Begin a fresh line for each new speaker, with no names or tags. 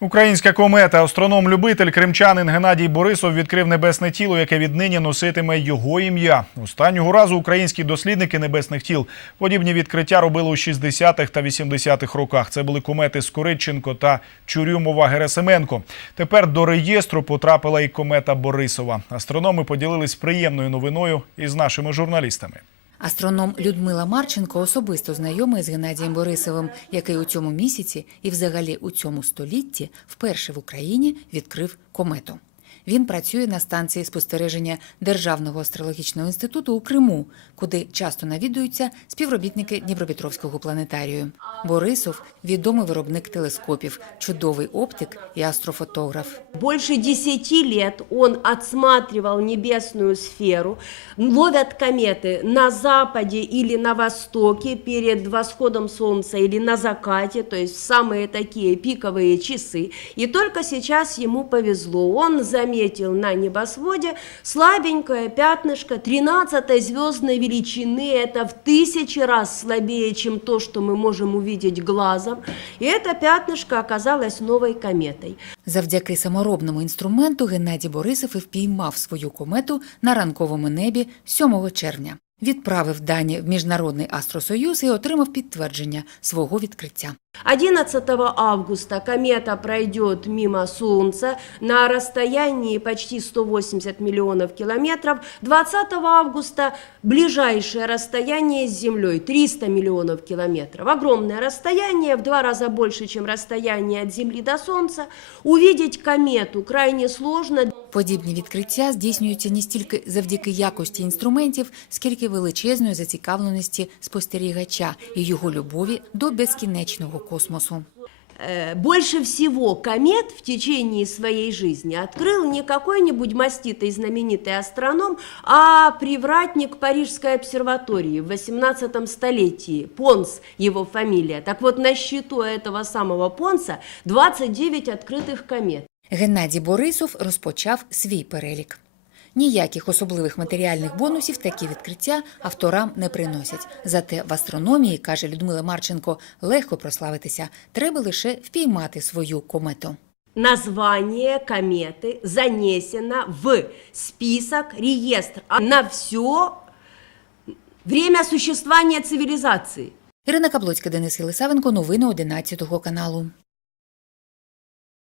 Українська комета, астроном-любитель, кримчанин Геннадій Борисов відкрив небесне тіло, яке віднині носитиме його ім'я. Останнього разу українські дослідники небесних тіл подібні відкриття робили у 60-х та 80-х роках. Це були комети Скориченко та Чурюмова Герасименко. Тепер до реєстру потрапила і комета Борисова. Астрономи поділились приємною новиною із нашими журналістами.
Астроном Людмила Марченко особисто знайомий з Геннадієм Борисовим, який у цьому місяці і взагалі у цьому столітті вперше в Україні відкрив комету. Він працює на станції спостереження Державного астрологічного інституту у Криму, куди часто навідуються співробітники Дніпропетровського планетарію. Борисов відомий виробник телескопів, чудовий оптик і астрофотограф.
Больше десяти лет он отсматривал небесную сферу. Ловят кометы на западе или на востоке перед восходом солнца или на закате, то есть в самые такие пиковые часы. И только сейчас ему повезло. Он заметил на небосводе слабенькое пятнышко 13 звездной величины. Это в тысячи раз слабее, чем то, что мы можем увидеть глазом. И это пятнышко оказалось новой кометой.
Завдяки саморобному інструменту Геннадій Борисов і впіймав свою комету на ранковому небі 7 червня. Відправив дані в Міжнародний астросоюз і отримав підтвердження свого відкриття.
11 августа комета пройдет мимо Солнца на расстоянии почти 180 миллионов километров. 20 августа ближайшее расстояние с Землей 300 миллионов километров. Огромное расстояние, в два раза больше, чем расстояние от Земли до Солнца. Увидеть комету крайне сложно.
Подібні відкриття здійснюються не стільки завдяки якості інструментів, скільки величезної зацікавленості спостерігача і його любові до безкінечного космосу.
Э, Больше всего комет в течение своей жизни открыл не какой-нибудь маститый знаменитый астроном, а привратник Парижской обсерватории в 18 столетии. Понс его фамилия. Так вот, на счету этого самого Понса 29 открытых комет.
Геннадій Борисов розпочав свій перелік. Ніяких особливих матеріальних бонусів такі відкриття авторам не приносять. Зате в астрономії, каже Людмила Марченко, легко прославитися. Треба лише впіймати свою комету.
Название кометы занесено в список, реестр на все время существования цивилизации.
Ірина Каблоцька, Денис Єлисавенко, новини 11 каналу.